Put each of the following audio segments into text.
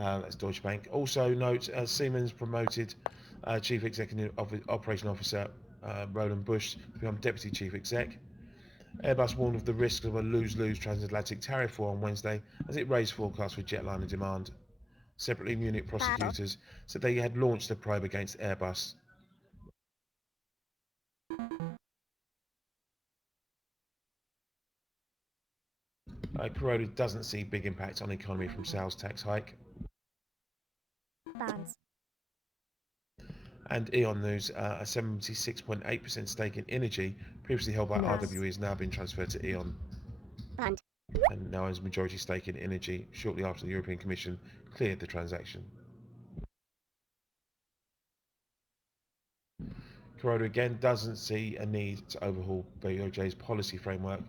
That's Deutsche Bank. Also note, Siemens promoted Chief Executive Operation Officer Roland Bush to become Deputy Chief Exec. Airbus warned of the risk of a lose-lose transatlantic tariff war on Wednesday as it raised forecasts for jetliner demand. Separately, Munich prosecutors said they had launched a probe against Airbus. Kuroda doesn't see big impact on the economy from sales tax hike. Bonds. And Eon News, a 76.8% stake in Energy, previously held by RWE, has now been transferred to Eon. Bond. And now has majority stake in Energy shortly after the European Commission cleared the transaction. Kuroda again doesn't see a need to overhaul BOJ's policy framework.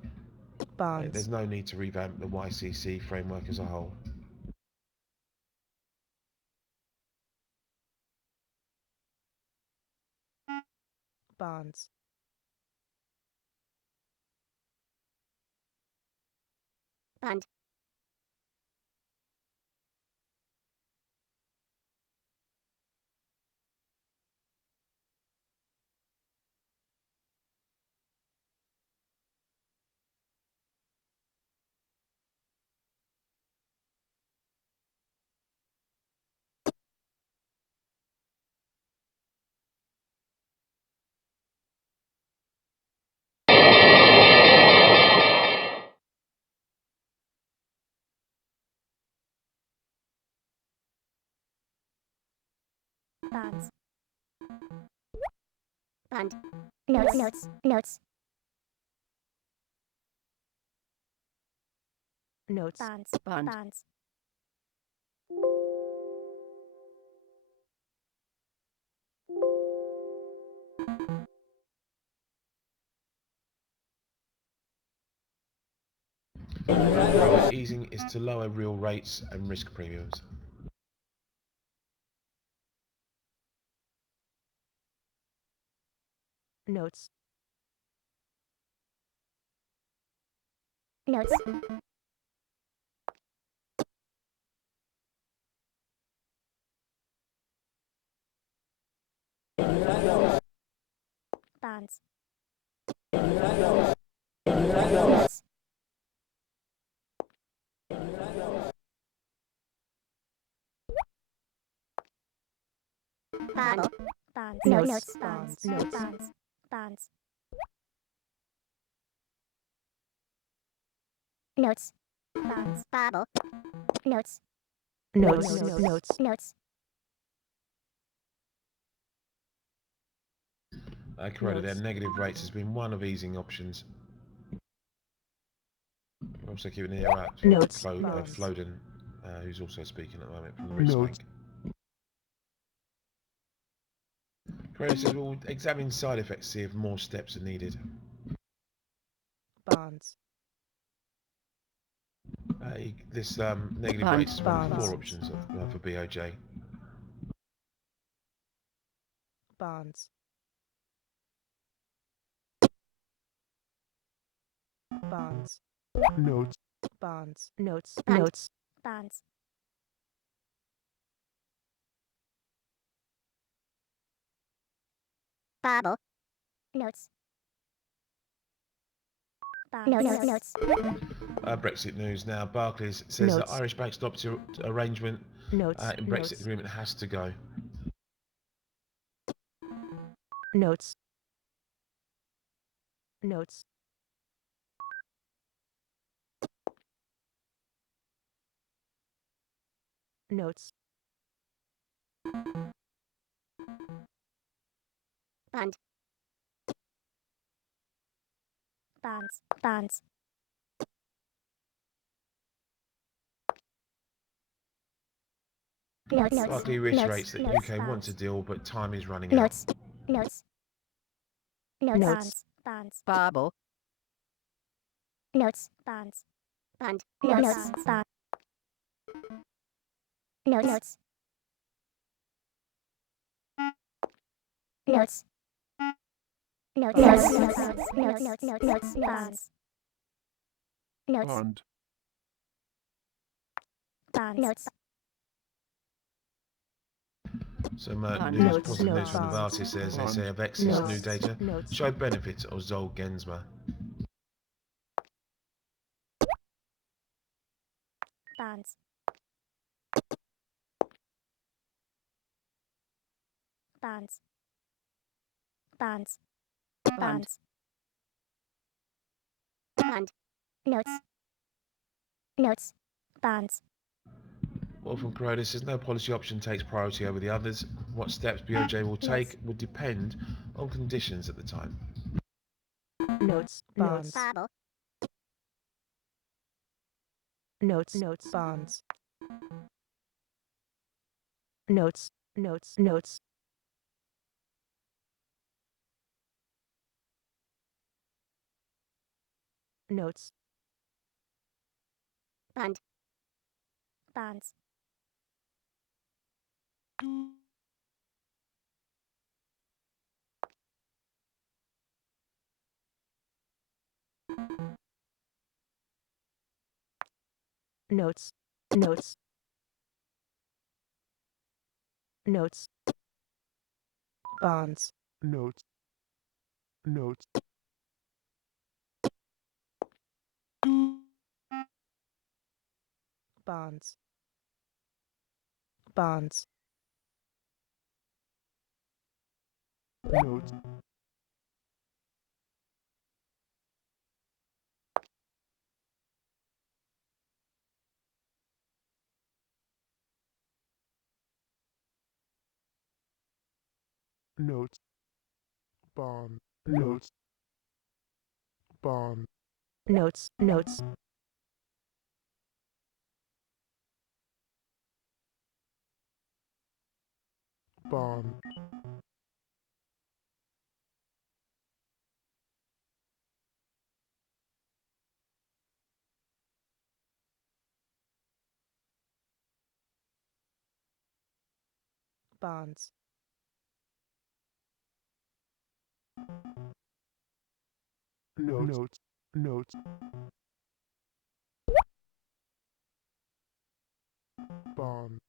There's no need to revamp the YCC framework as a whole. Bonds. Bond. Bonds. Bond. Notes. Notes. Notes. Notes. Bonds. Bond. Bonds. Easing is to lower real rates and risk premiums. Notes. Notes. Bonds. Notes. Bond. Bonds. Notes. Notes. Bonds. Notes. Bonds. Bonds. Notes. Bonds. Bobble. Notes. Notes. Notes. Notes. Notes. Kuroda, their negative rates has been one of easing options. We're also keeping an ear out Notes. Floden, who's also speaking at the moment from the Risk Bank. Kuroda says we'll examine side effects to see if more steps are needed. Bonds. This negative Bond. rates is one of Bonds. 4 options for BOJ. Bonds. Bonds. Notes. Bonds. Notes. Bond. Notes. Bonds. Bobble. Notes. Bonds. Notes. Notes. Brexit news now. Barclays says Notes. the Irish backstop arrangement Notes. in Brexit Notes. agreement has to go. Notes. Notes. Notes. Bond. Bonds. Bonds. Notes. Barclays reiterates that UK wants a deal, but time is running out. Notes. Notes. Notes. Notes. Bonds. Bonds. Bobble. Notes. Bonds. Bond. Notes. Bond. Notes. Notes. Notes. Notes. Notes. Notes. Notes. Notes. Bonds. Notes. Bond. Bonds. Notes. Some Bond. news, Notes. positive news from Bonds. Novartis says Bond. SA of Exis Notes. new data Notes. show benefits of Zolgensma. bonds, bonds, bonds, Bond. bonds, bond, notes, notes, bonds, Well, from Corona says no policy option takes priority over the others. What steps BOJ will take would depend on conditions at the time. Notes. Bonds. bobble, Notes. Notes. Bonds. Notes. Notes. Notes. Notes. bond, bonds, Notes. Notes. Notes. Bonds. Notes. Notes. Bonds. Bonds. Notes. Notes. Bond. Notes. Bond. Notes. Notes. Bond. Bonds. Notes. Notes. Notes. Bond.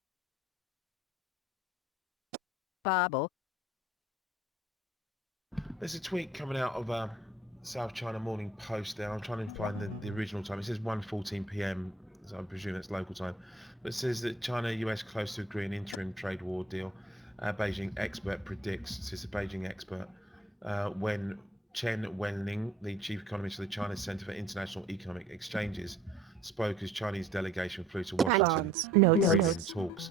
Bobble. There's a tweet coming out of South China Morning Post there. I'm trying to find the original time. It says 1:14 p.m. So I presume it's local time. But it says that China US close to agree an interim trade war deal. Beijing expert predicts, says the Beijing expert, when Chen Wenling, the chief economist of the China Center for International Economic Exchanges, spoke as Chinese delegation flew to Washington Bonds. for Notes. briefing Notes. talks.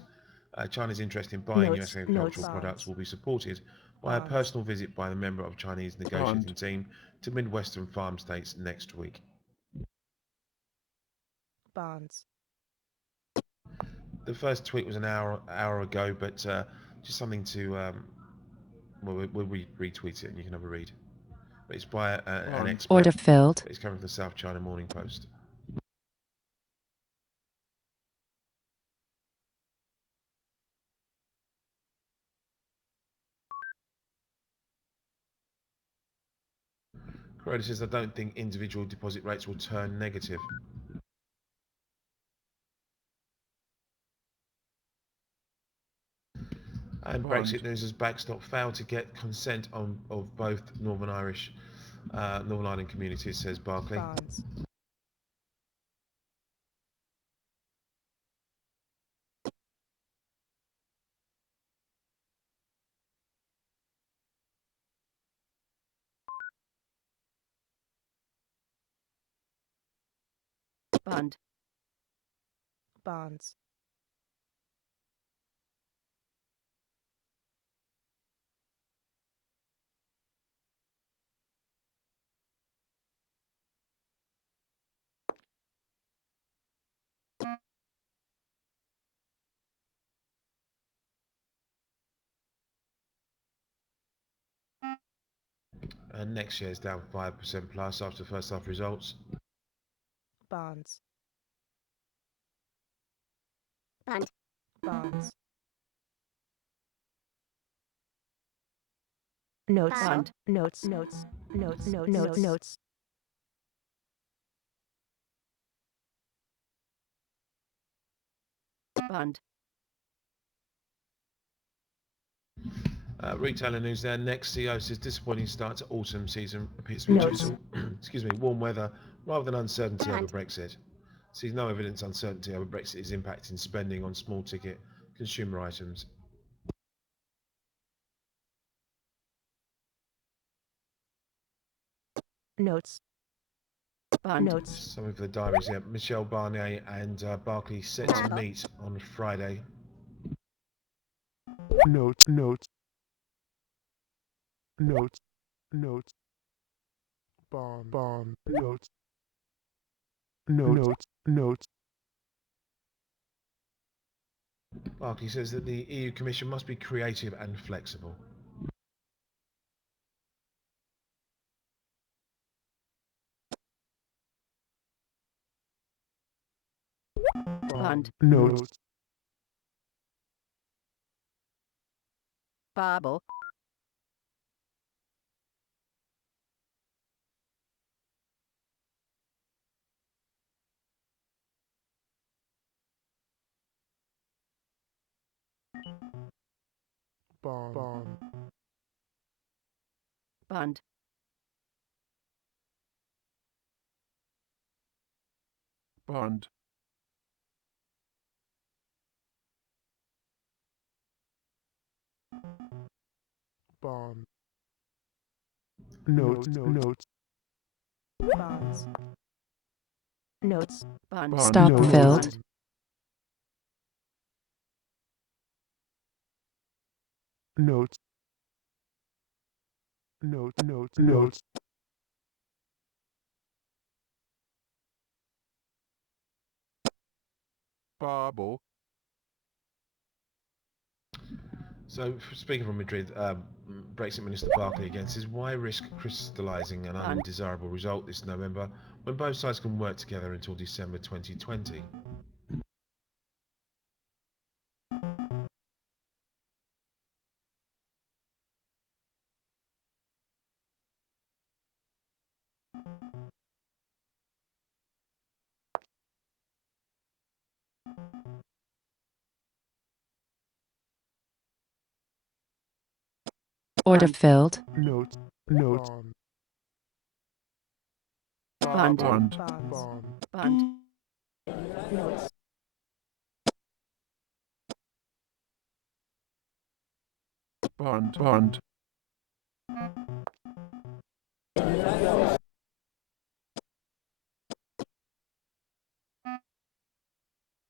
China's interest in buying Notes. US agricultural Notes. products Bonds. will be supported by a Bonds. personal visit by the member of Chinese negotiating team to Midwestern farm states next week. Bonds. The first tweet was an hour ago, but just something to we'll retweet it and you can have a read. But it's by an expert. Order filled. It's coming from the South China Morning Post. Corona says, I don't think individual deposit rates will turn negative. And Brexit news as backstop failed to get consent of both Northern Ireland communities, says Barclay. Bonds. Bond. Bonds. And next year is down 5% plus after the first half results. Bonds. bond, Bonds. Notes. Bond. Notes. Notes. Notes. Notes. Notes. Notes. Bond. Retailer news there. Next, CEO says disappointing start to autumn season appears to be due to excuse me, warm weather rather than uncertainty over Brexit. Sees no evidence uncertainty over Brexit is impacting spending on small ticket consumer items. Notes. Bund. Notes. Something for the diaries here. Michel Barnier and Barclay set to meet on Friday. Notes. Notes. Notes. Notes. Bond. Notes. Notes. Notes. Barclay says that the EU Commission must be creative and flexible. Bund. Notes. Babel. Bond. Bund. Bond. Bond. Notes. Notes. Bonds. Notes. Bund. Stop Notes. filled. Notes. Notes. Notes. Notes. Babel. So, speaking from Madrid, Brexit Minister Barclay again says, why risk crystallising an undesirable result this November when both sides can work together until December 2020? Order filled. Notes. Notes. Bund. Bond. Bonds. Bund. Notes. Bond. Bond.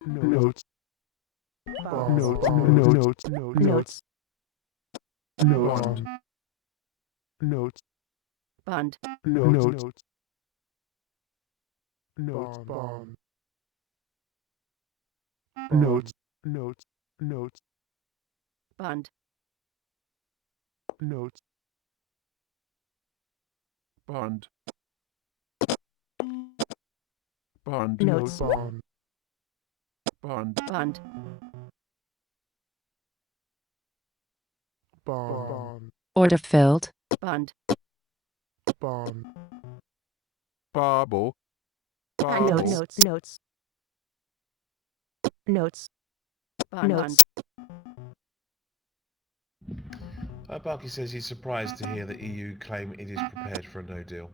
Notes. Bonds. Notes. Notes. Notes. Notes. Notes. Notes. Bund. Notes. Notes. Bond. Notes. Notes. Notes. Bund. Notes. Bond. Bond. Notes. Bond. Bond. Bund. Bond. Order filled. Bund. Bond. Babel. Notes. Notes. Notes. Notes. Bund. Notes. Barclay says he's surprised to hear the EU claim it is prepared for a no deal.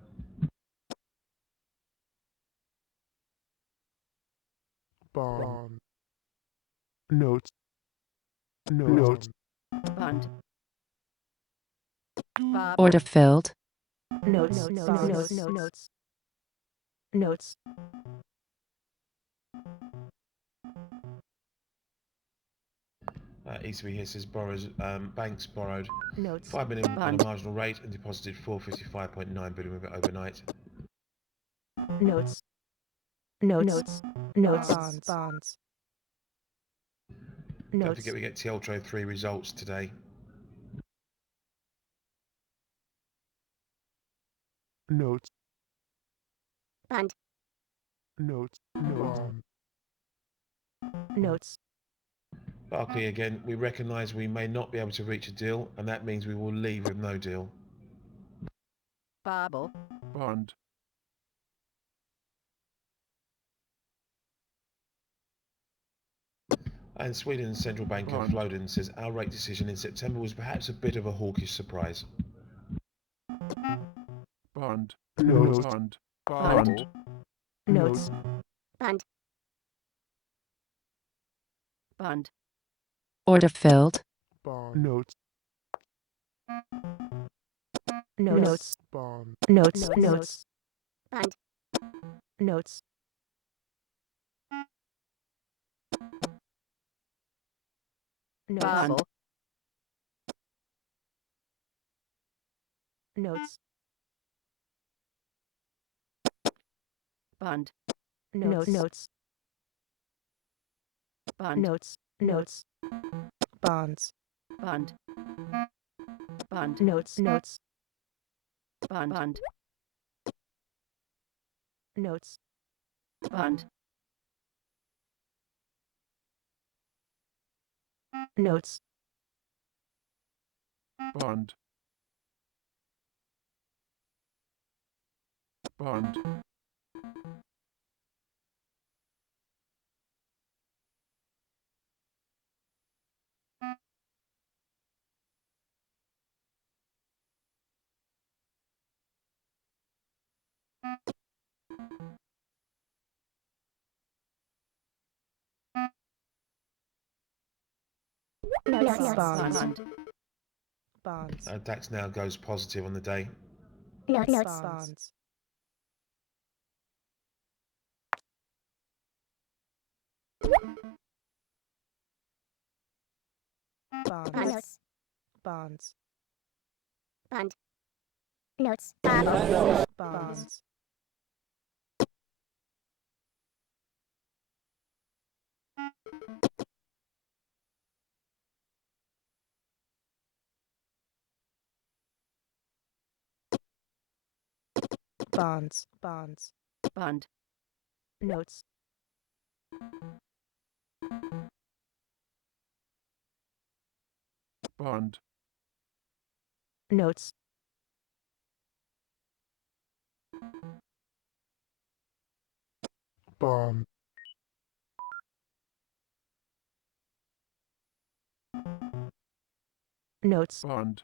Bond. Notes. Notes. Bund. Babel. Order filled. Notes. Notes. Notes. Notes. ECB here says banks borrowed Notes. 5 million on Bund. a marginal rate and deposited 455.9 billion with it overnight. Notes. Notes. Notes. Bonds. Bonds. Don't Notes. forget we get TLTRO 3 results today. Notes. Bund. Notes. Notes. Notes. Barclay again, we recognise we may not be able to reach a deal and that means we will leave with no deal. Babel. Bond. And Sweden's central banker Bond. Floden says our rate decision in September was perhaps a bit of a hawkish surprise. Bond. Notes. Bond. Bond. Notes. Bund. Bond. Order filled. Bond. Notes. Notes. Bond. Notes. Notes. Bund. Notes. Bond. Notes. Bond. Notes. Notes. Bond. Notes. Notes. Bonds. Bond. Bond. Notes. Notes. Bond. Bond. Notes. Bond. Notes. Bond. Bond. Notes. Bonds. Bond. Bonds. DAX now goes positive on the day. Notes. Bonds. Bonds. Notes. Bonds. Bund. Notes. Bonds. Bonds. Bonds. Bond. Notes. Bond. Notes. Bond. Notes. Bond.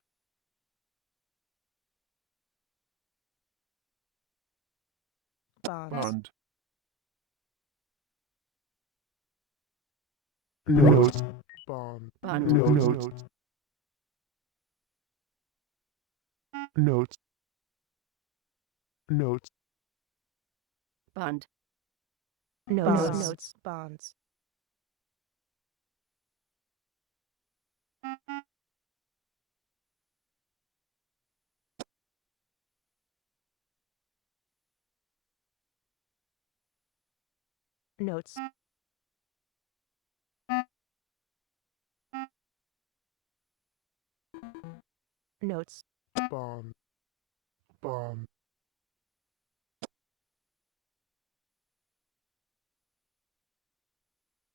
Bonds. Bond. Notes. Bond. Bond. Notes. Notes. Notes. Bond. Notes. Notes. Bonds. Notes. Notes. Bond. Bond.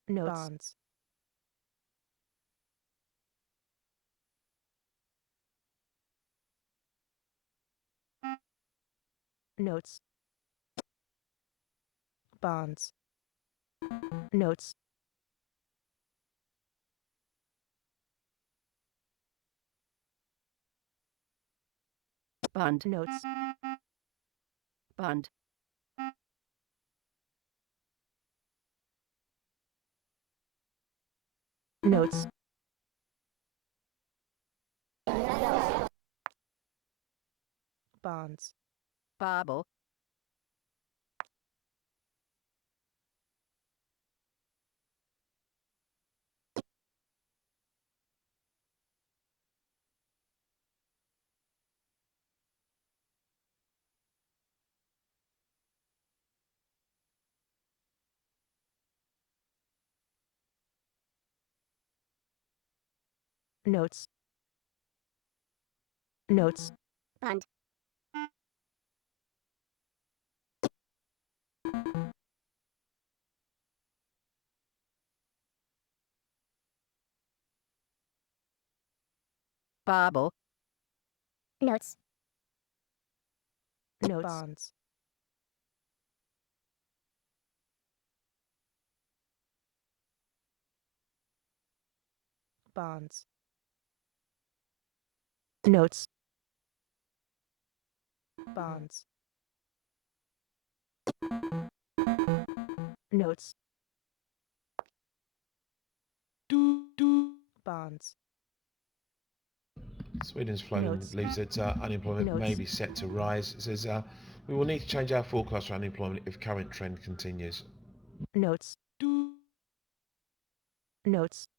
Notes. Bonds. Notes. Bonds. Notes. Bond. Notes. Bond. Notes. Bonds. Bobble. Notes. Notes. Bund. Bobble. Notes. Notes. Bonds. bonds, notes, bonds, notes, bonds, Sweden's floating Notes. believes that unemployment may Notes. be set to rise. It says we will need to change our forecast for unemployment if current trend continues. notes, notes,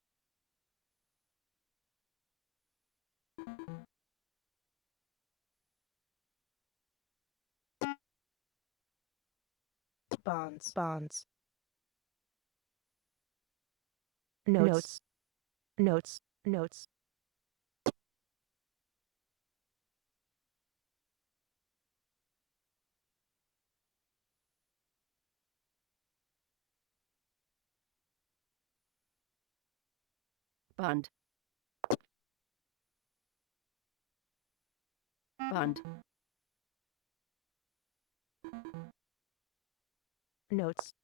bonds, bonds, notes, notes, notes, Bund. Bund. notes,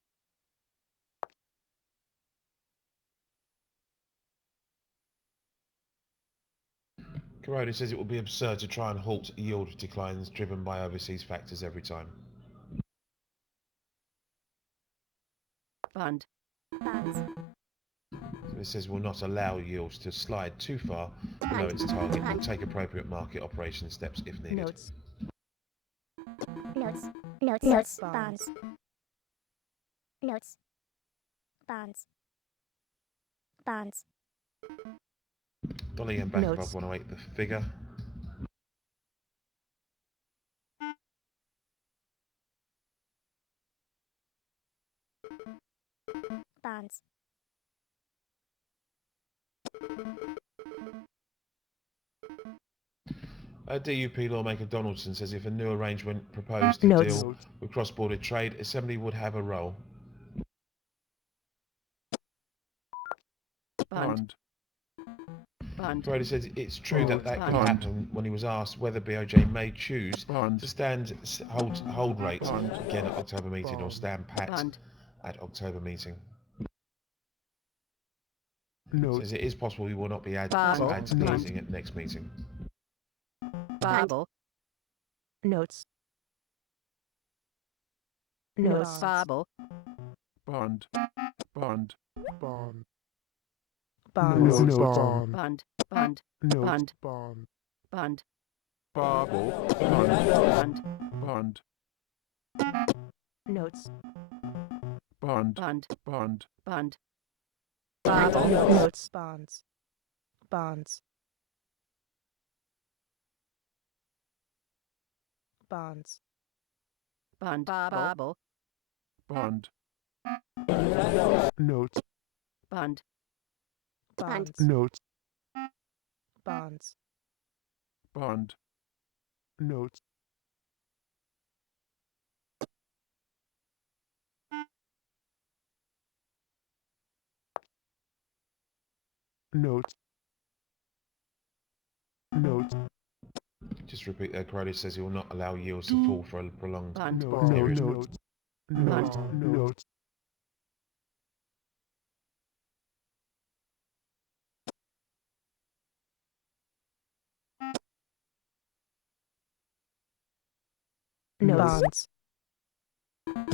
Corona says it will be absurd to try and halt yield declines driven by overseas factors every time. Bund. bonds, So it says will not allow yields to slide too far below its target and take appropriate market operation steps if needed. notes, notes, notes, bonds, bonds, notes, bonds, bonds, Dollar yen back Notes. above 108 the figure. bonds, DUP lawmaker Donaldson says if a new arrangement proposed to Notes. deal with cross-border trade, Assembly would have a role. Bund. Bond. Bund. Corona says it's true that that could Bond. happen when he was asked whether BOJ may choose Bond. to hold rate Bond. again at October meeting or Bond. stand pat Bund. at October meeting. Notes. Says it is possible we will not be Babel. add to the easing at next meeting. Babel. notes, notes, Babel. Bond. Bond. Bond. bonds, Notes. Bond. Bund. Bund. Notes. Bund. Bond. Bund. Babel. Bond. Bund. Bond. notes, Bond. Bund. Bond. Bund. Babel. notes, bonds, bonds, bonds, Bund. Babel. Bond. Notes. Bund. bonds, Notes. bonds, Bond. Notes. Notes. Notes. Just repeat that. Corona says he will not allow yields to fall for a prolonged Bund. Notes. period. Notes. Notes. Notes. bonds,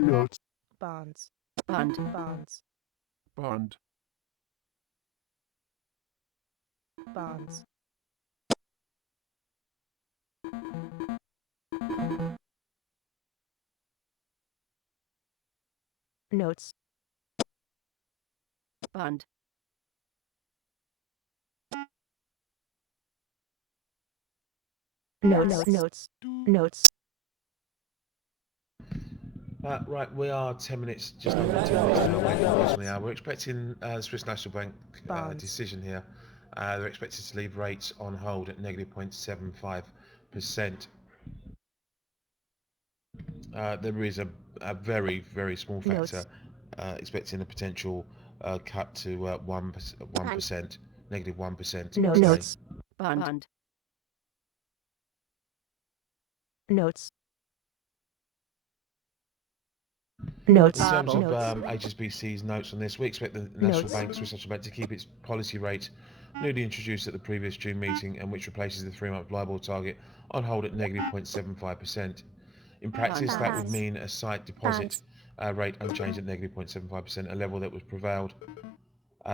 Notes. bonds, Bund. bonds, Bond. bonds, notes, Bund. notes, notes, notes, Right, we are 10 minutes, just under 10 minutes now away from the bottom of the hour. We're expecting the Swiss National Bank Bonds. decision here. They're expected to leave rates on hold at negative 0.75%. There is a very, very small factor expecting a potential cut to 1%, negative 1%. notes, today. notes, Bund. Bund. notes, notes, In terms of notes, HSBC's notes on this, we expect the National Notes. Bank, Swiss National Bank, to keep its policy rate newly introduced at the previous June meeting and which replaces the 3-month LIBOR target on hold at negative 0.75%. In practice, that would mean a sight deposit rate unchanged at negative 0.75%, a level that was prevailed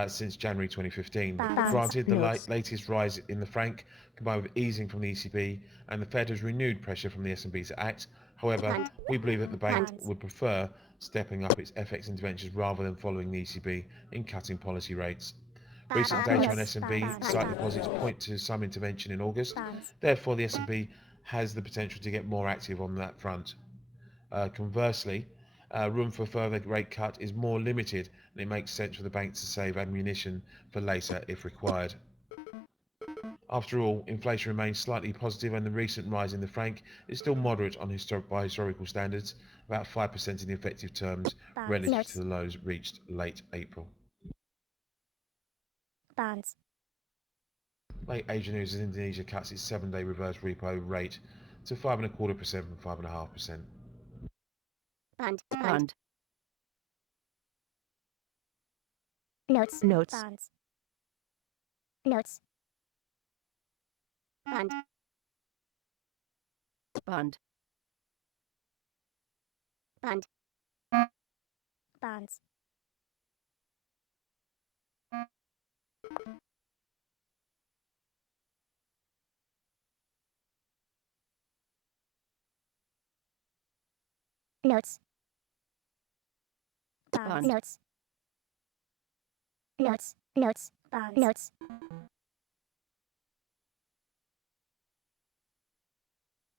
since January 2015. Granted, the latest rise in the franc, combined with easing from the ECB and the Fed, has renewed pressure from the S&B to act. However, we believe that the bank would prefer stepping up its FX interventions rather than following the ECB in cutting policy rates. Recent data on S&B sight deposits point to some intervention in August. Therefore, the S&B has the potential to get more active on that front. Conversely, room for further rate cut is more limited, and it makes sense for the bank to save ammunition for later if required. After all, inflation remains slightly positive, and the recent rise in the franc is still moderate by historical standards, about 5% in effective terms relative to the lows reached late April. Bonds. Late Asia news as Indonesia cuts its 7-day reverse repo rate to 5.25% from 5.5%. Bund. Notes. Notes. Bonds. Notes. Bund. Bonds. Notes. Bonds. Bond. Notes. Notes. Notes. Bonds. Notes.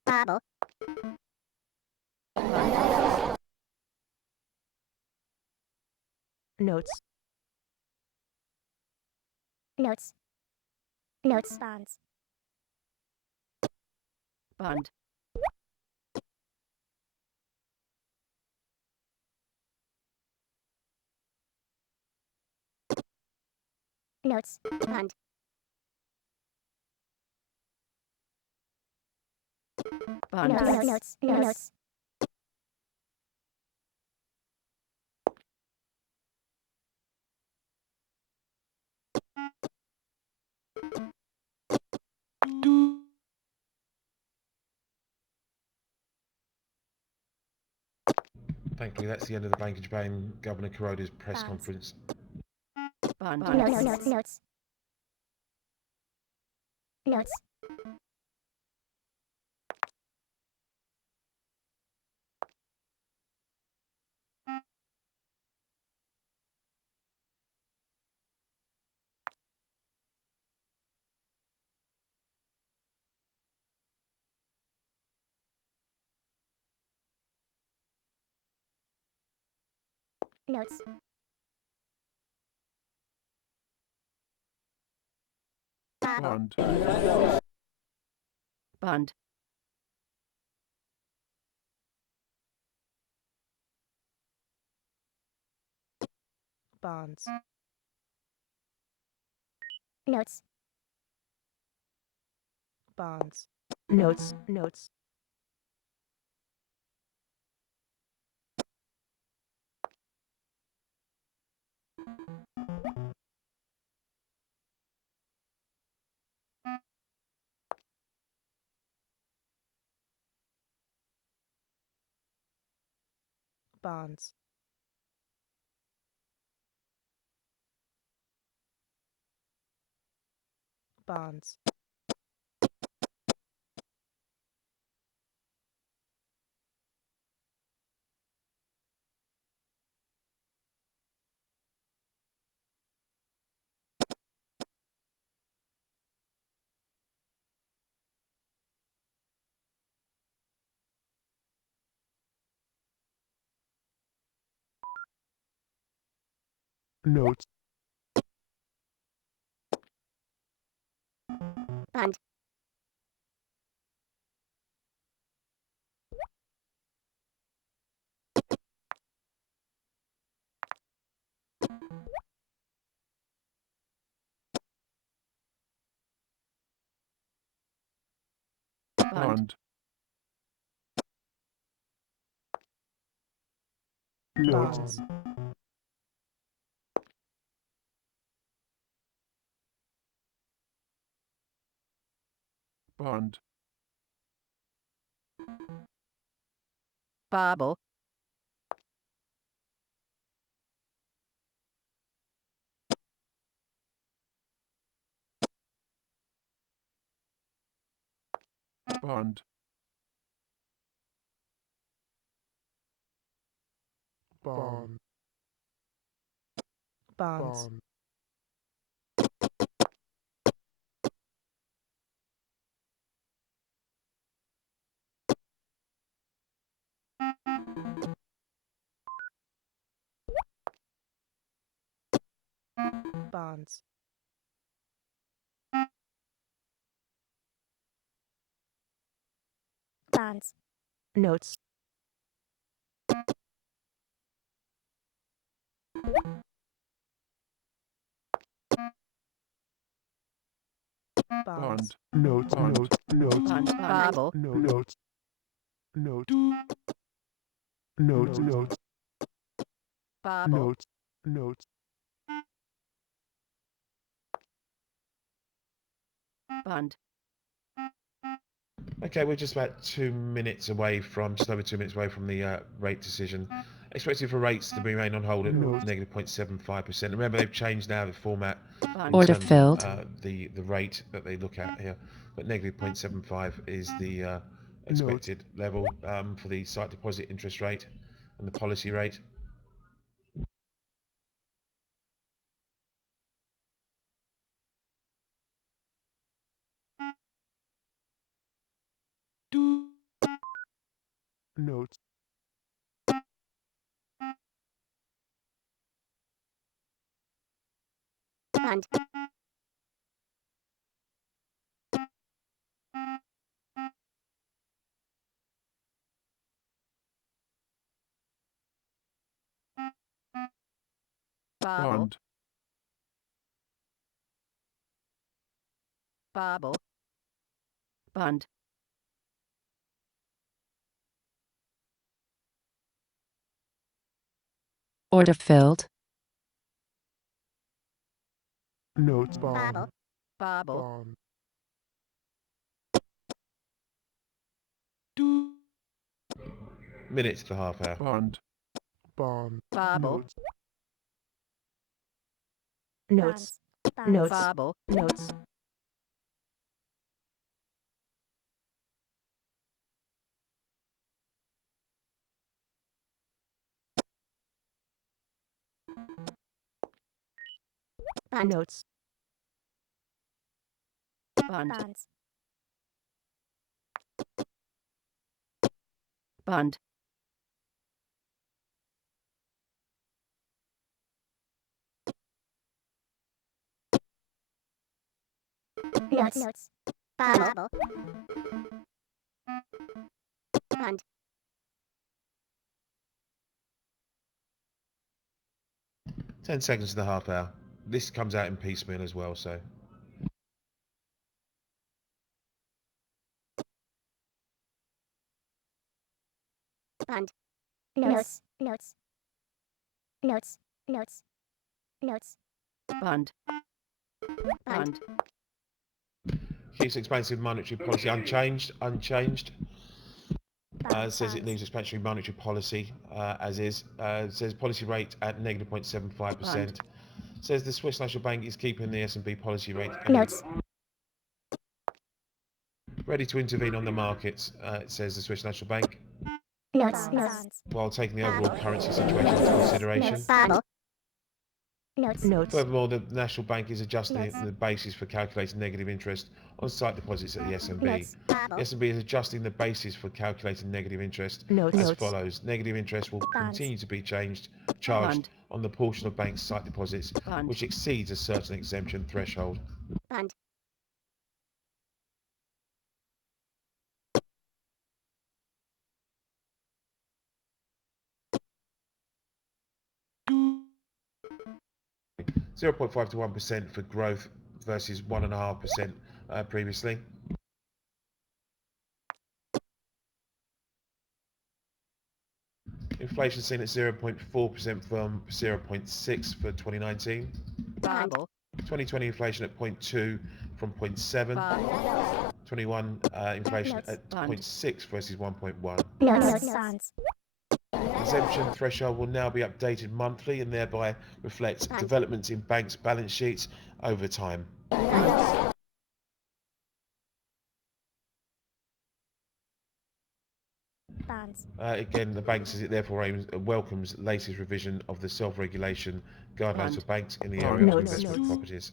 Bobble. Notes. Notes. Notes. Bonds. Bund. Notes. Bond. Bund. Notes. Notes. Notes. Thankfully, that's the end of the Bank of Japan Governor Kuroda's press Bonds. conference. Bund. Notes. Notes. Notes. Notes. Notes. Bond. Bund. Bonds. Notes. Bonds. Notes. Notes. Bonds. Bonds. Notes. Bond. Bund. Bond. Notes. Bonds. Notes. Bond. Bobble. Bond. Bond. bonds, bonds, bonds, notes, bonds, Bond. Notes. Bond. Notes. Notes. Bond. Bobble. Notes. Notes. Notes. Notes. Bobble. Notes. Notes. Bond. Okay, we're just about 2 minutes away from, just over 2 minutes away from the rate decision. Expected for rates to remain on hold at Note. negative 0.75%. Remember, they've changed now the format Bond. in Order terms filled. of the rate that they look at here. But negative 0.75 is the expected level for the sight deposit interest rate and the policy rate. Notes. bond, Bobble. Bond. Bobble. Bond. Order filled. Notes. bobble, Bond. Bobble. Bond. Minute to the half hour. Bond. Bond. Bobble. Notes. notes, bonds, notes, Bobble. notes, bond, notes, Bond. bonds, Bond. notes, bobble, bond, 10 seconds to the half hour. This comes out in piecemeal as well, so bond, notes, notes, notes, notes, notes, Bond. bond, Bond. keeps expansive monetary policy unchanged. Says it bonds, leaves expansionary monetary policy as is. Says policy rate at negative 0.75%. Says the Swiss National Bank is keeping the S&P policy rate at notes, ready to intervene on the markets. It says the Swiss National Bank, notes, notes, while taking the overall currency situation into consideration. bobble, notes, notes, Furthermore, the National Bank is adjusting Notes. the basis for calculating negative interest on sight deposits at the S&P. notes, The bobble, S&P is adjusting the basis for calculating negative interest notes, as notes, follows. Negative interest will Bonds. continue to be charged Bond. on the portion of bank sight deposits Bond. which exceeds a certain exemption threshold. bond, Zero point 0.5 to 1% for growth versus 1.5% previously. Inflation seen at 0.4% from 0.6 for 2019. Bobble. 2020 inflation at 0.2 from 0.7. Bobble. 21 inflation Notes. at Bond. 0.6 versus 1.1. Notes. Bonds. Exemption threshold will now be updated monthly and thereby reflect developments in banks' balance sheets over time. Bonds. Again, the bank says it therefore welcomes latest revision of the self-regulation guidelines Bond. for banks in the area of Notes. investment properties.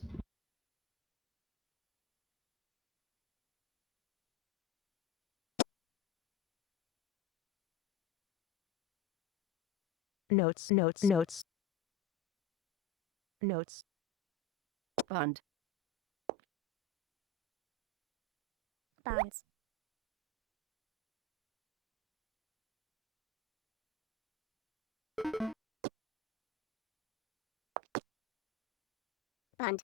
Notes. Notes. Notes. Notes. Bond. Bonds. Bond.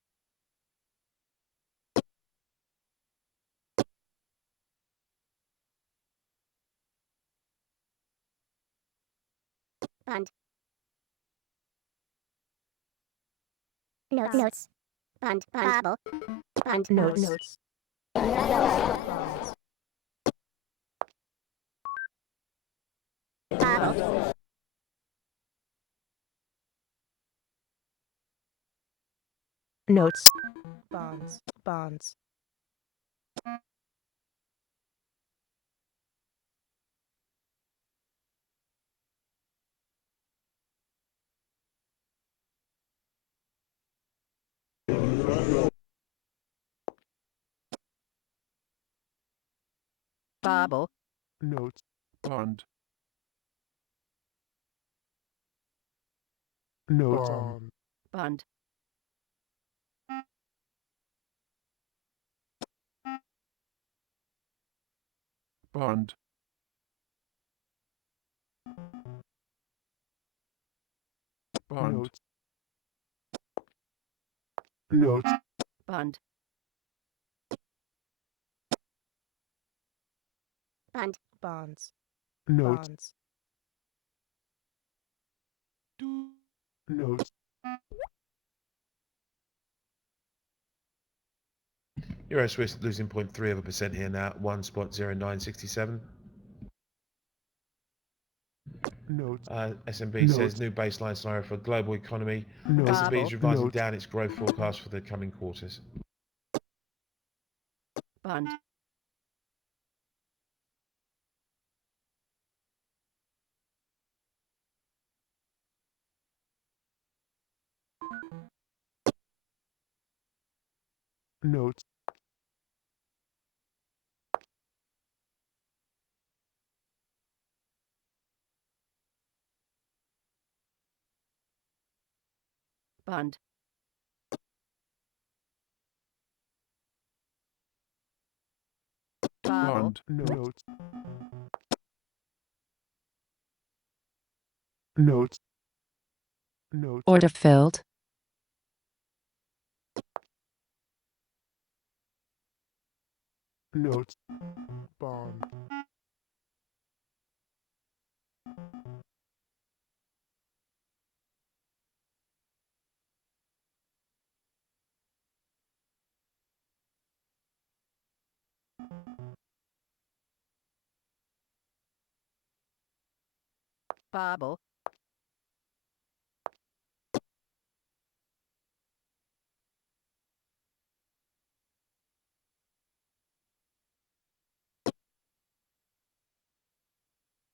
Bond. Notes. Bond. Bond. Bond. Notes. Notes. Bonds. Notes. Bonds. Bonds. Bobble. Notes. Bond. Notes. Bond. Bond. Bond. Notes. Notes. Bond. Bond. Bonds. Notes. Bonds. Notes. Euro Swiss losing 0.3% here now at 1.0967. Notes. SMB says new baseline scenario for global economy. Notes. S&B is revising Notes. down its growth forecast for the coming quarters. Bond. Notes. Bond. Bobble. Bond. Notes. Notes. Notes. Order filled. Notes. Bond. Bobble.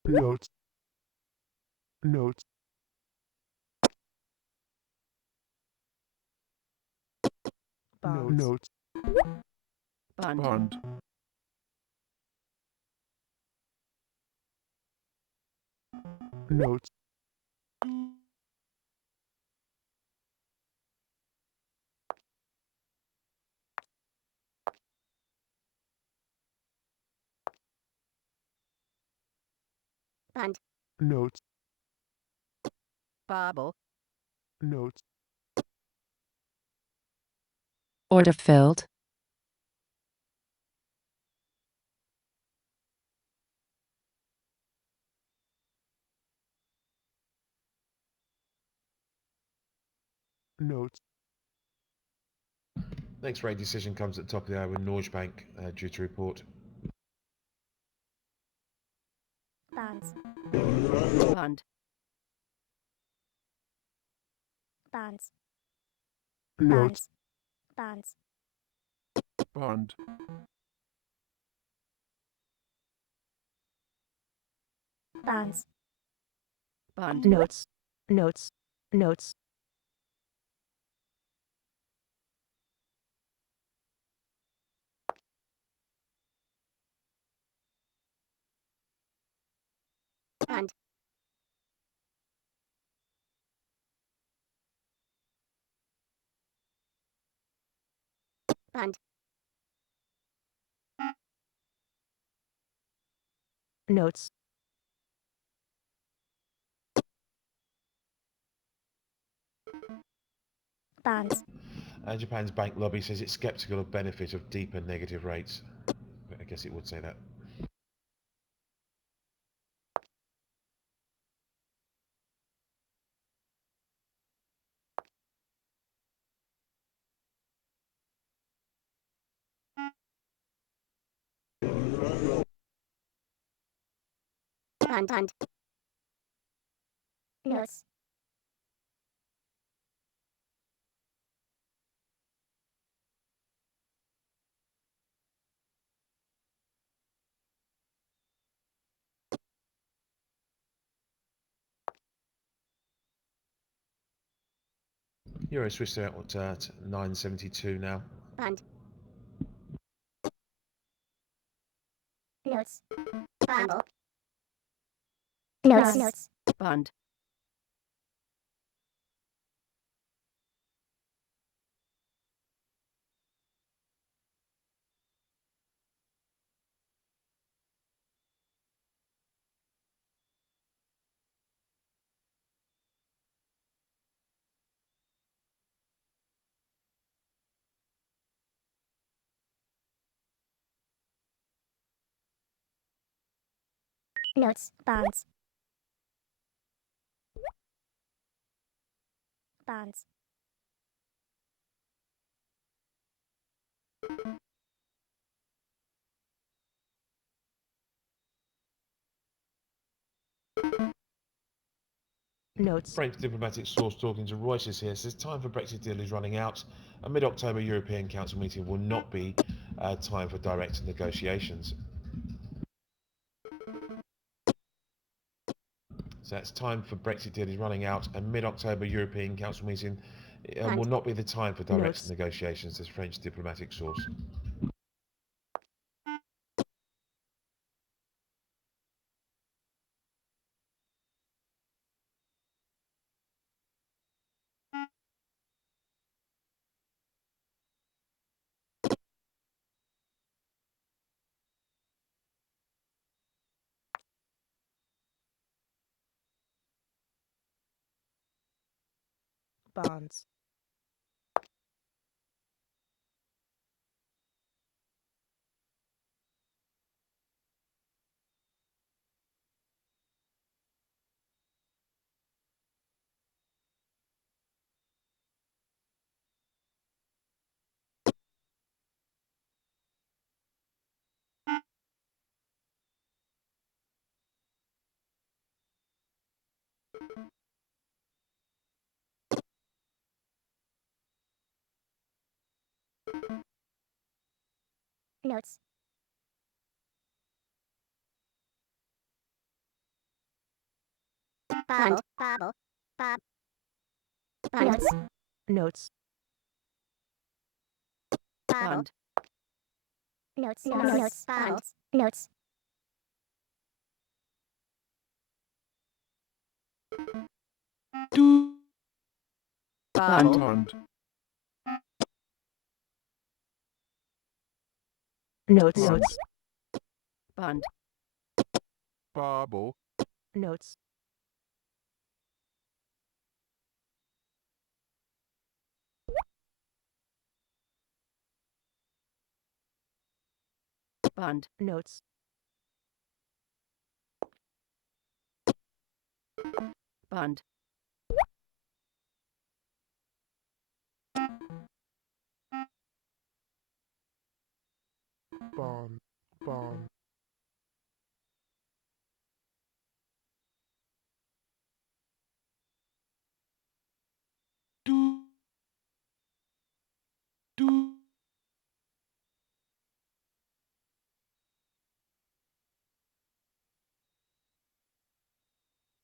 Notes. Notes. Bonds. Notes. Bond. Bond. Notes. Bond. Notes. Bobble. Notes. Order filled. Notes. Next rate decision comes at the top of the hour with Norge Bank due to report. Bonds. Bond. Bonds. Notes. Bonds. Bond. Bonds. Bond. Notes. Notes. Notes. Bond. Bond. Notes. Bonds. Japan's bank lobby says it's sceptical of benefit of deeper negative rates. I guess it would say that. Bond. Notes. Euro Swiss out at 9.72 now. Bond. Notes. Bond. Notes. Notes. Bond. Notes. Bonds. Bonds. Notes. French diplomatic source talking to Reuters here says time for Brexit deal is running out. A mid-October European Council meeting will not be time for direct negotiations. So that's time for Brexit deal is running out. A mid-October European Council meeting will not be the time for direct Notes. negotiations, says French diplomatic source. Bonds. Notes. Bond. Bobble. Bob. Bond. Notes. Notes. Bobble. Bond. Notes. Notes. Bond. Notes. Bond. Bond. Notes. Bond. Notes. Bond. Bobble. Notes. Bond. Notes. Bond. bond, bond,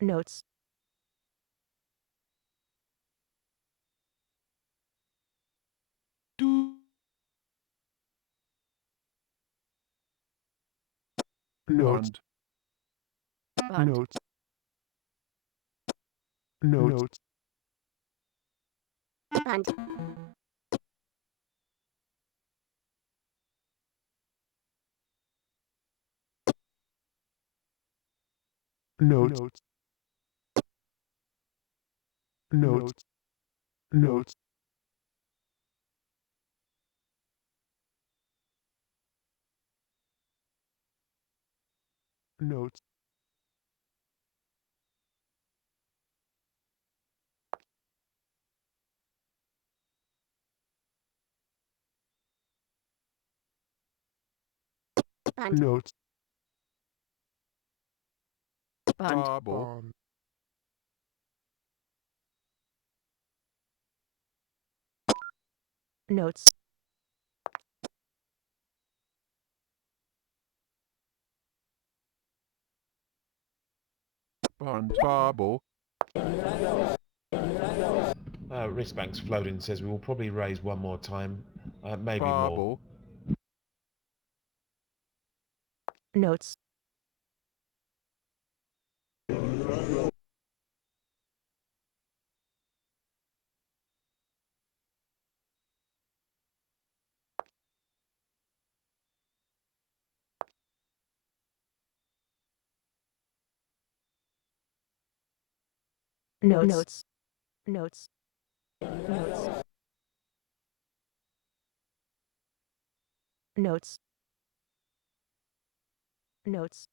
Notes. notes, Bond. notes, notes, Bund. notes, notes, notes, notes, Bund. notes, Bond. bobble, Notes. bond, bobble, Riskbank's floating says we will probably raise one more time, maybe more. bobble, Notes. Notes. Notes. Notes. Notes. Notes.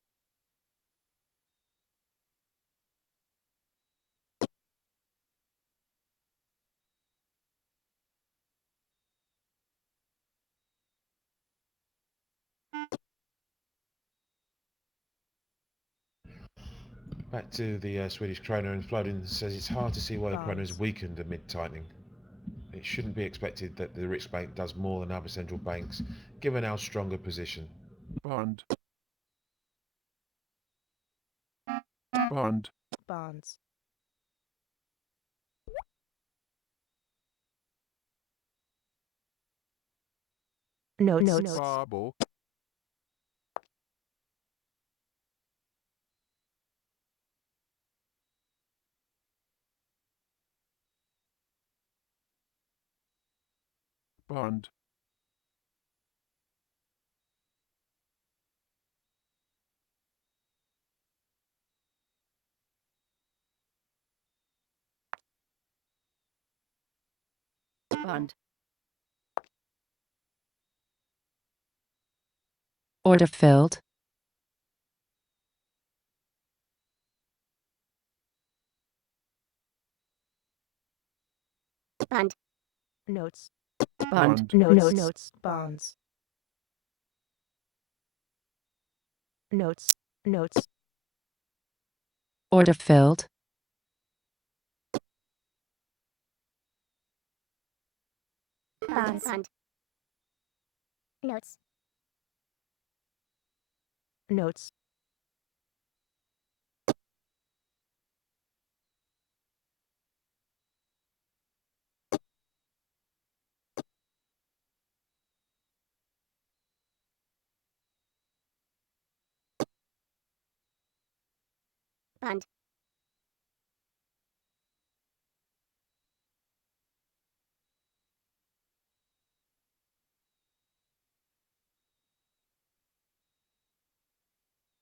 Back to the Swedish krona, and floating says it's hard to see why the krona has Bonds. weakened amid tightening. It shouldn't be expected that the Riksbank does more than other central banks, given our stronger position. bond, bond, Bonds. Notes. bobble, bond, Bond. Order filled. Bund. Notes. Bond. bond, Notes. Bonds. Notes. Notes. Order filled. Bonds. Bund. Notes. Notes. Bund.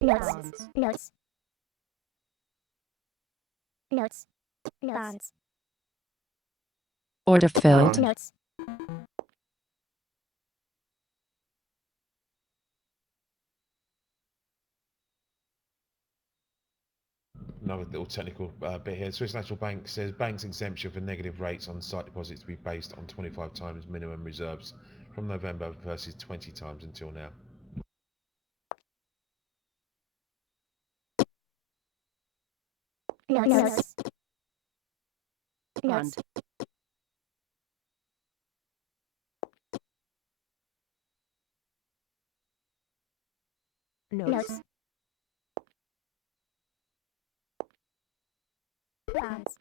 Notes. Bonds. Notes. Notes. Bonds. Order filled. Bond. Notes. Another little technical bit here. Swiss National Bank says banks' exemption for negative rates on sight deposits to be based on 25 times minimum reserves from November versus 20 times until now. notes, bond, notes, notes, bonds,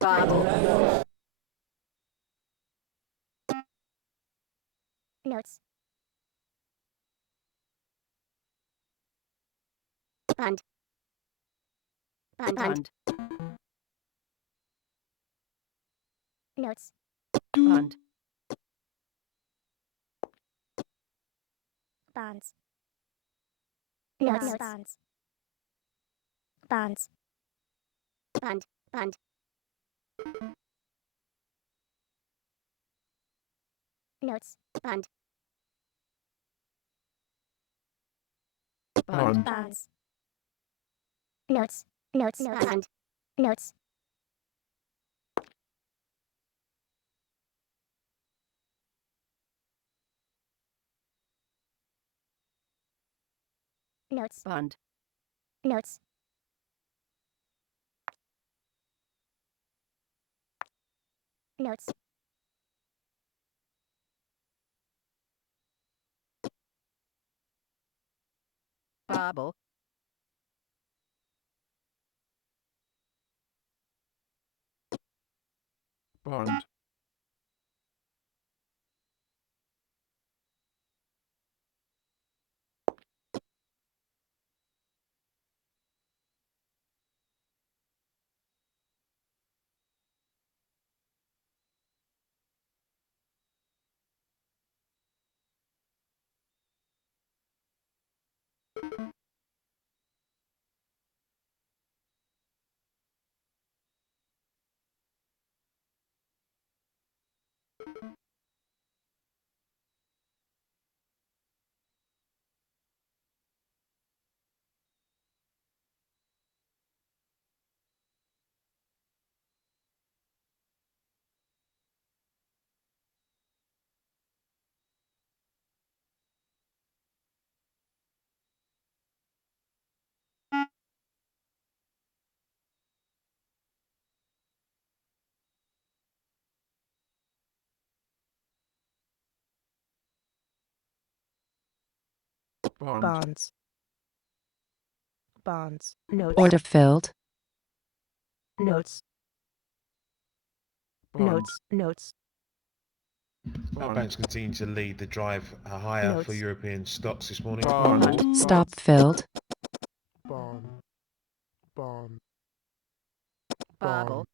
bond, notes, bond, bond, bond, notes, bond, bonds, notes, bonds, bonds, bond, bond, notes, bond, bond, bond, bonds, notes, notes, bond, notes, notes, bond, notes, notes, bobble, bond, bond, bonds, bonds, notes, Order filled. notes, bond, notes, notes, bond, Banks continue to lead the drive higher for Notes. European stocks this morning. bond, Stop filled. bond, bond, bobble,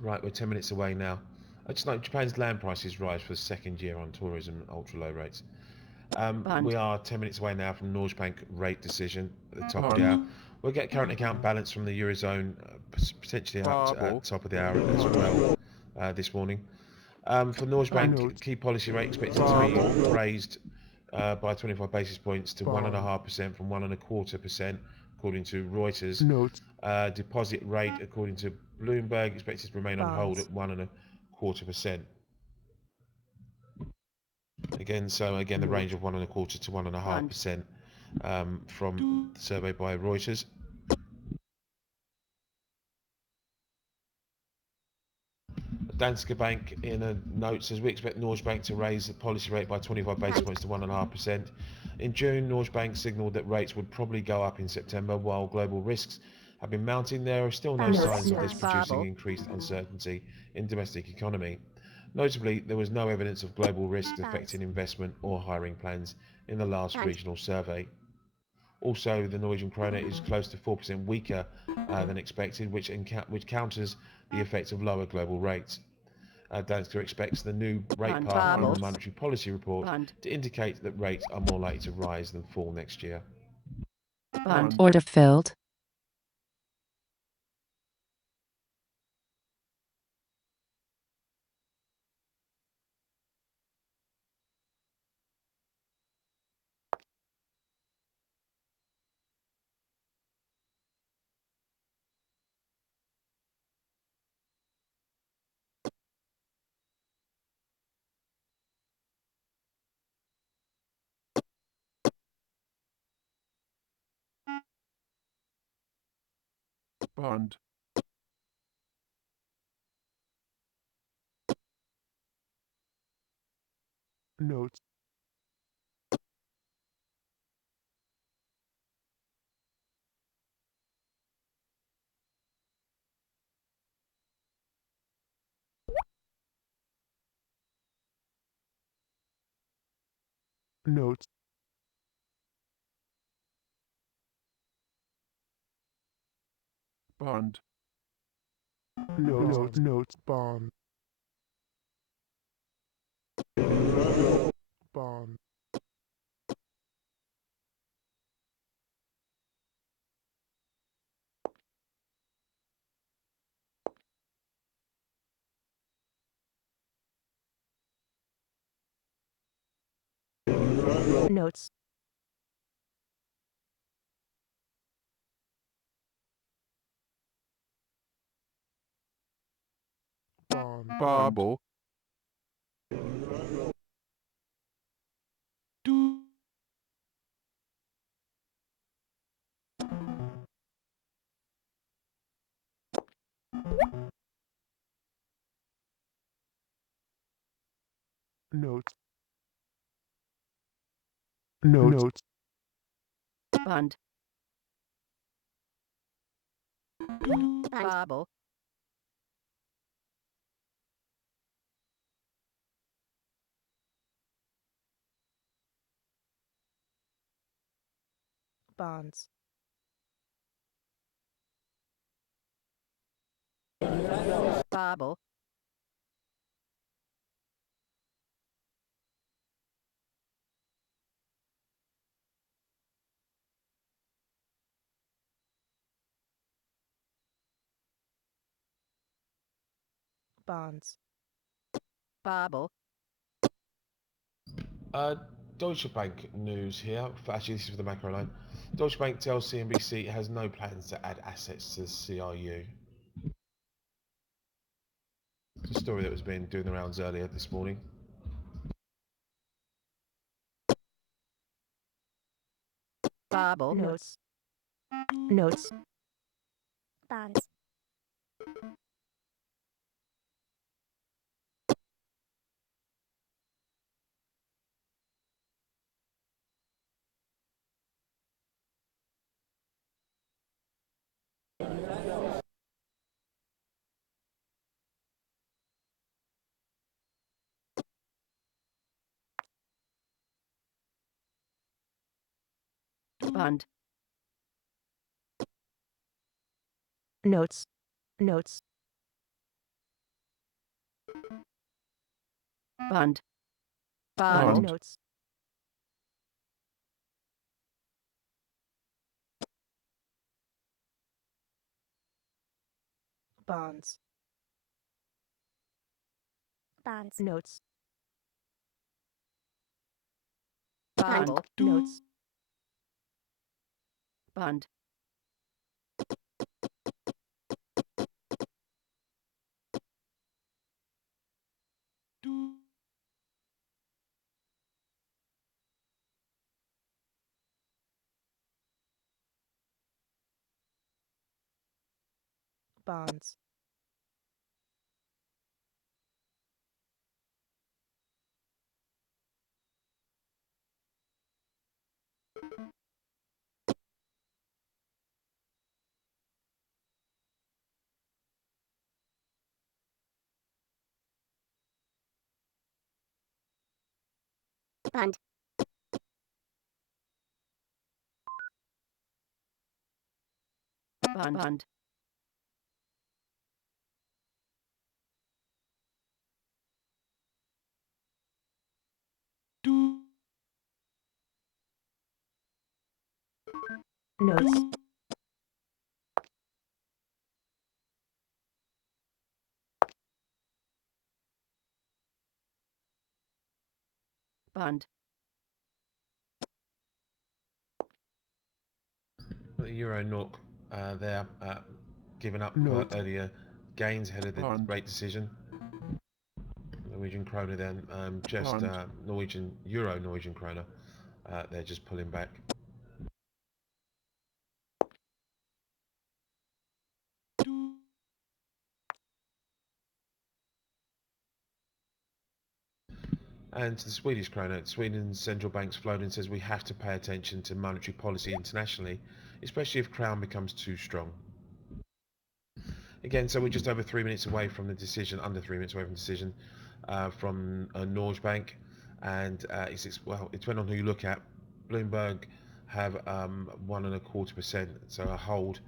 Right, we're 10 minutes away now. I just note Japan's land prices rise for the second year on tourism and ultra low rates. Bond. We are 10 minutes away now from Norges Bank rate decision at the top of the Bond. hour. We'll get current account balance from the Eurozone potentially up to, Bubble. at the top of the hour as well this morning. For Norges Bank, Note. key policy rate expected to be raised by 25 basis points to 1.5% from 1.25%, according to Reuters. Notes. Deposit rate, according to Bloomberg, expected to remain on hold Bonds. at 1.25%. Again, the range of 1.25 to 1.5% from the survey by Reuters. Danske Bank in a note says we expect Norges Bank to raise the policy rate by 25 basis points to 1.5%. In June, Norges Bank signalled that rates would probably go up in September. While global risks have been mounting, there are still no Bonds. signs of this Notes. producing Bubble. increased uncertainty in domestic economy. Notably, there was no evidence of global risks affecting investment or hiring plans in the last regional survey. Also, the Norwegian krone is close to 4% weaker than expected, which counters the effects of lower global rates. Danske expects the new rate Bond. path in the Bubble. monetary policy report Bond. to indicate that rates are more likely to rise than fall next year. bond, Order filled. Bond. Notes. Notes. Bond. Notes. Notes. Bond. Bond. Notes. Bond. Bobble. Do. Notes. Notes. Bund. Bund. Bobble. Bonds. Bobble. Bonds. Bobble. Deutsche Bank news here. Actually, this is for the macro line. Deutsche Bank tells CNBC it has no plans to add assets to the CRU. It's a story that was being doing the rounds earlier this morning. Bobble. Notes. Notes. Bonds. Bund. Notes. Notes. Bund. Bobble. Bond. Notes. Bonds. Bonds. Notes. Bobble. Notes. Bund. Bonds. Bund. Bund. Bund. Notes. Bund. The Euro NOK there giving up Note. earlier gains ahead of the Bond. rate decision. Norwegian kroner then just Bond. Norwegian kroner. They're just pulling back. And to the Swedish krona, Sweden's central bank's flown and says we have to pay attention to monetary policy internationally, especially if crown becomes too strong. Again, so we're just over 3 minutes away from the decision, under 3 minutes away from the decision from Norge Bank, and well, it depends on who you look at. Bloomberg have 1.25%, so a hold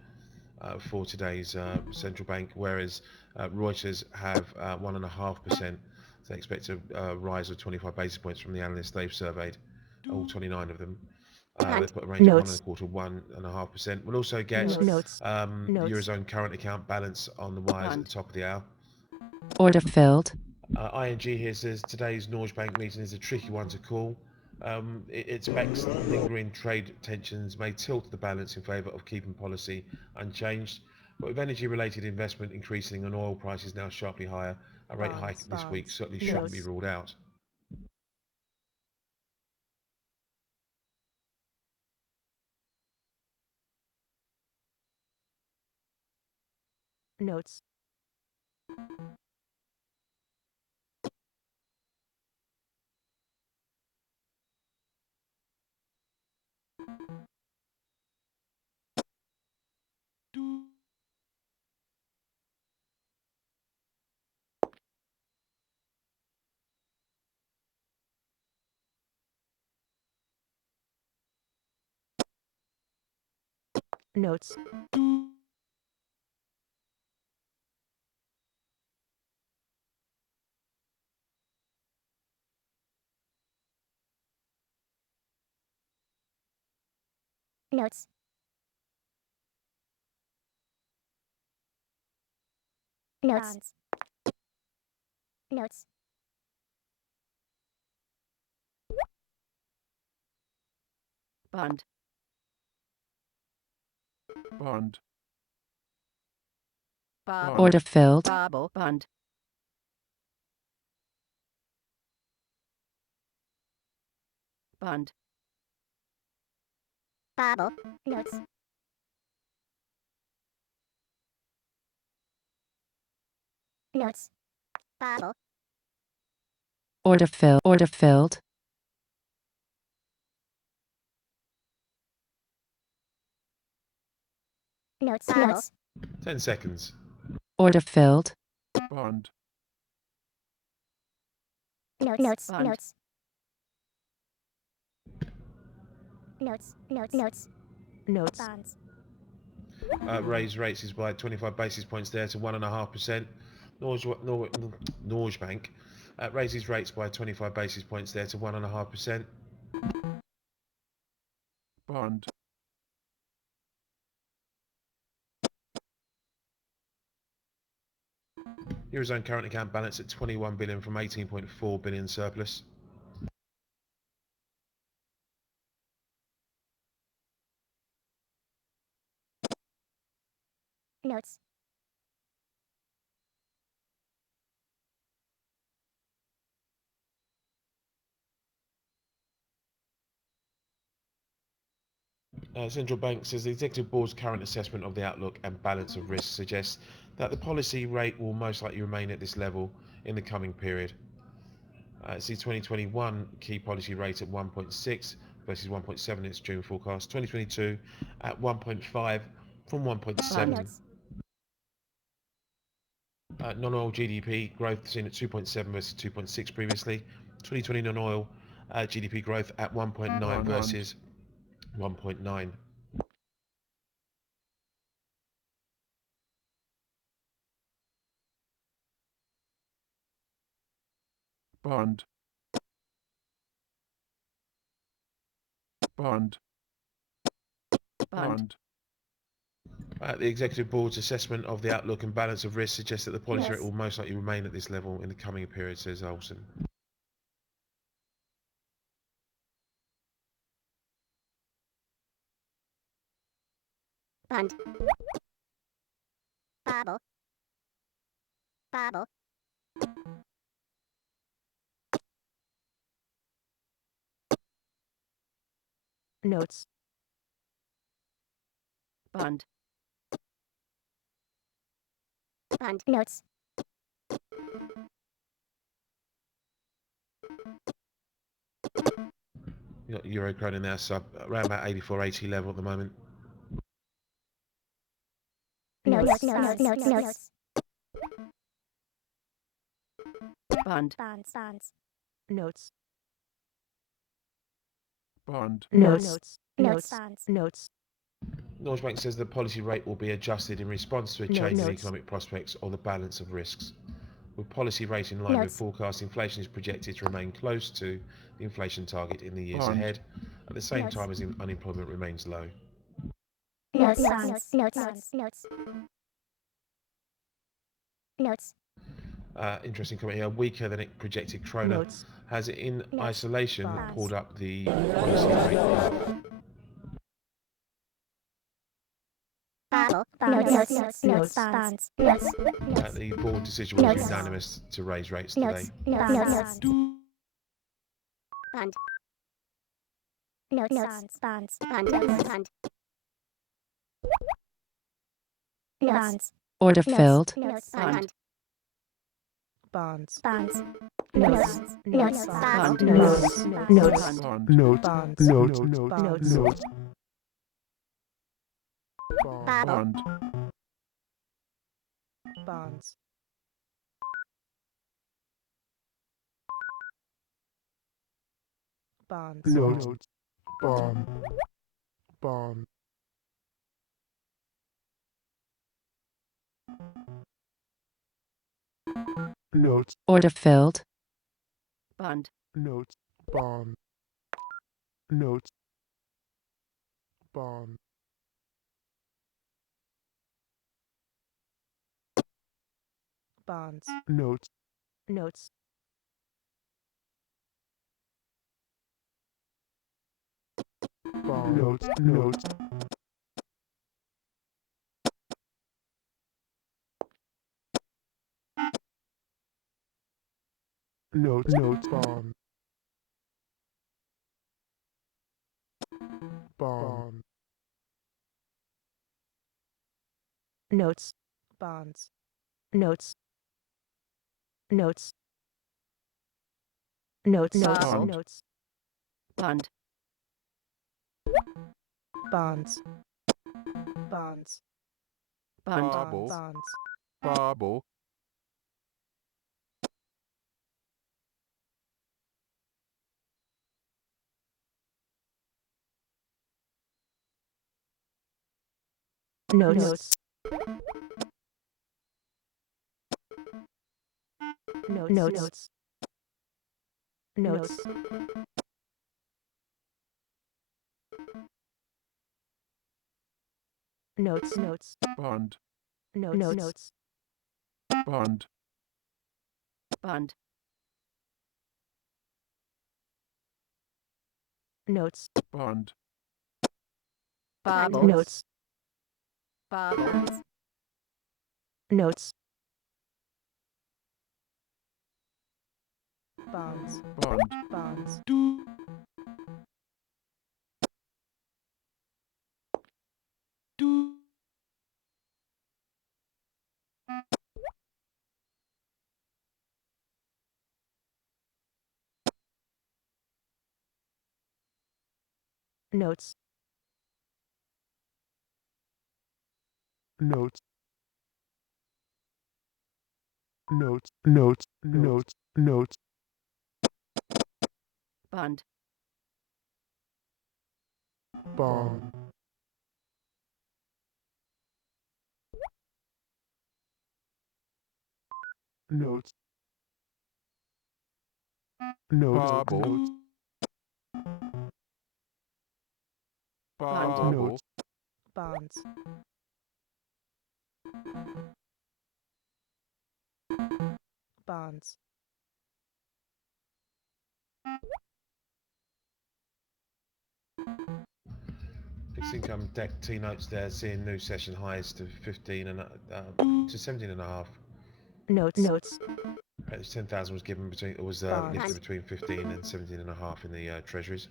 for today's central bank, whereas Reuters have 1.5%. So they expect a rise of 25 basis points from the analysts they've surveyed, all 29 of them. They've put a range of Notes. 1.25%, 1.5%. We'll also get Notes. Notes. Eurozone current account balance on the wires at the top of the hour. Order filled. ING here says today's Norge Bank meeting is a tricky one to call. It expects lingering trade tensions may tilt the balance in favour of keeping policy unchanged, but with energy-related investment increasing and oil prices now sharply higher, a rate hike this week certainly shouldn't be ruled out. Notes. Notes. Notes. Notes. Notes. Bund. Bund. Babel. Order filled. Babel. Bund. Bund. Babel. Notes. Notes. Babel. Order filled. Order filled. Notes. Notes. 10 seconds. Order filled. Bund. Notes. Notes. Bund. Notes. Notes. Notes. Notes. Notes. Bonds. Raise rates is by 25 basis points there to 1.5%. Norge Bank raises rates by 25 basis points there to 1.5%. Bund. Eurozone current account balance at 21 billion from 18.4 billion surplus. Notes. Central Bank says the Executive Board's current assessment of the outlook and balance of risk suggests that the policy rate will most likely remain at this level in the coming period. See 2021 key policy rate at 1.6 versus 1.7 in its June forecast. 2022 at 1.5 from 1.7. Notes. Non-oil GDP growth seen at 2.7 versus 2.6 previously. 2020 non-oil GDP growth at 1.9 versus 1.9. Bund. Bund. Bund. Bund. The Executive Board's assessment of the outlook and balance of risk suggests that the policy rate Yes. will most likely remain at this level in the coming period, says Olsen. Bond. Babel. Babel. Notes. Bund. Bond. Notes. You've got euro krona now sub around about 84.80 level at the moment. Notes. Notes. Bund. Bonds. Notes. Bond. Notes. Notes. Notes. Norges Bank says the policy rate will be adjusted in response to a change in economic prospects or the balance of risks. With policy rate in line with forecast, inflation is projected to remain close to the inflation target in the years Bond. ahead, at the same time as unemployment remains low. Notes. Interesting comment here. Weaker than it projected krona Notes. has in isolation Bonds. pulled up the policy rate path. Bonds. The board decision was unanimous to raise rates today. Bonds. Order filled. Bund. Bonds. Bonds. Notes. Notes. Bund. Notes. Notes. Bund. Bond. Note. Bonds. Note. Bonds. Note. Bond. Bonds. Bonds. Note. Bomb. Bomb. Note. Order filled. Bund. Note. Bomb. Note. Bomb. Bonds. Note. Notes. Bomb. Note. Note. Note. Note. Bomb. Bomb. Notes. Bonds. Notes. Notes. Notes. Bond. Notes. Bund. Bonds. Bonds. Bund. Bobble. Bonds. Bobble. Notes. Notes. Notes. Notes. Notes. Bond. Notes. Bond. Bund. Notes. Bond. Bobble. Notes. Bobble. Notes. Bonds. Bond. Bonds. Notes. Note. Note. Note. Note. Note. Bund. Bomb. Note. Note. Bobble. Bond. Bobble. Bonds. Bonds. Fixed income deck T notes there, seeing new session highs to 15 and to 17 and a half. Notes. 10,000 was given between, or was Bonds. lifted between 15 and 17 and a half in the treasuries.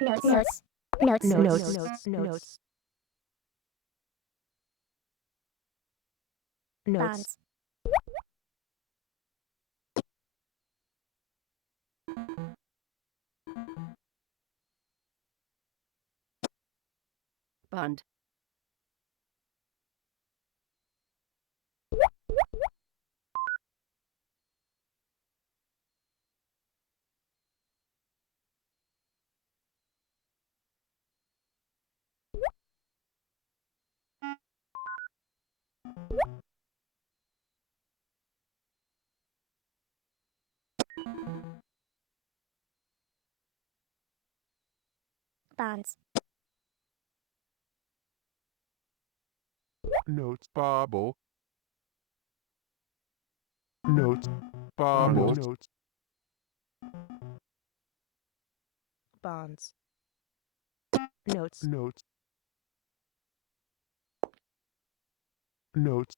Notes. Notes. notes, bonds, Bund. bonds, notes, bubble, notes, bubble, notes, bonds, notes, notes, notes,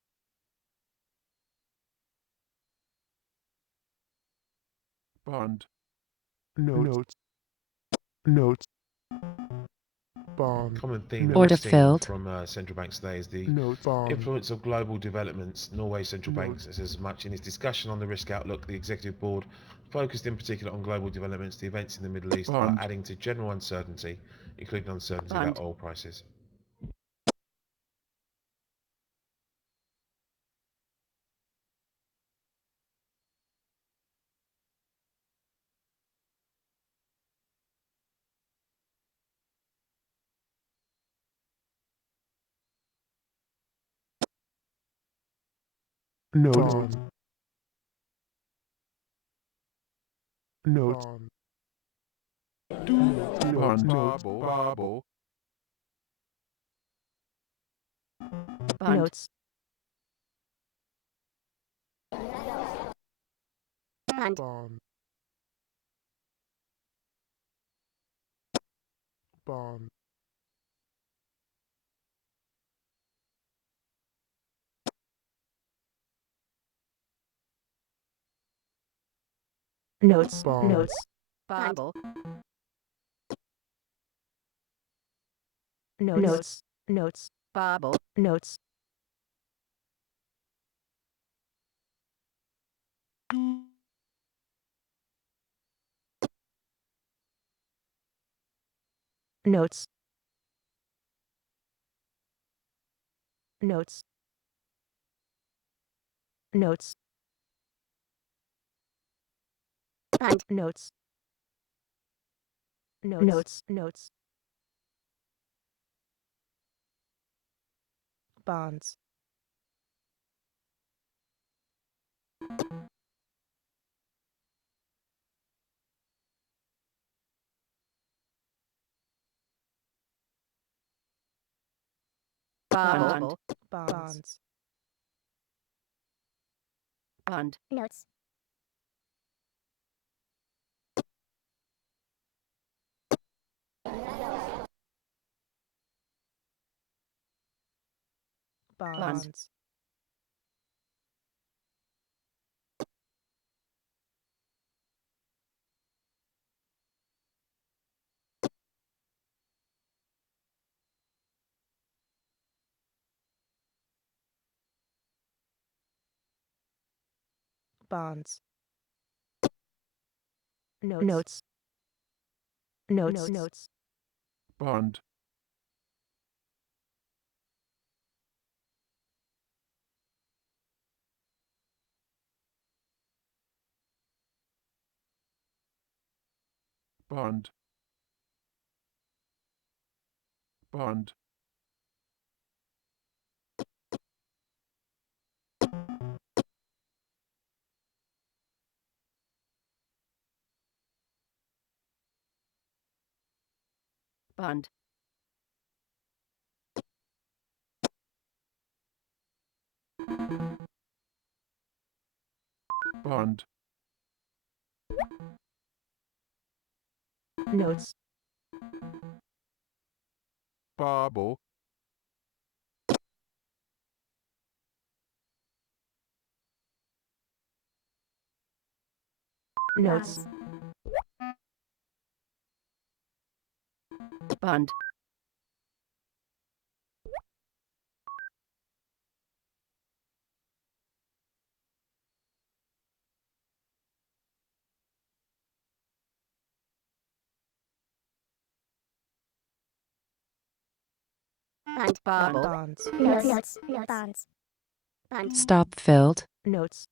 bond, notes, notes, bond, Common theme that Order we've seen filled. from central banks today is the notes, bond, influence of global developments. Norway's central bank says as much in its discussion on the risk outlook. The executive board focused in particular on global developments. The events in the Middle East are Bond. adding to general uncertainty, including uncertainty Bond. about oil prices. notes, notes, bond, notes, bubble, Bund. notes, bond, bond, bond, notes, bond, notes, Bobble. notes, notes, Bobble. notes, notes, notes, notes, bond, notes, notes, notes, bonds, Bobble. bonds, Bund. notes, bonds, bonds, notes, notes, notes, bond, bond, bond, Bund. bond, notes, bubble, notes, Bund. Bobble. bonds, Notes. Bonds. Bond. Stop filled. notes,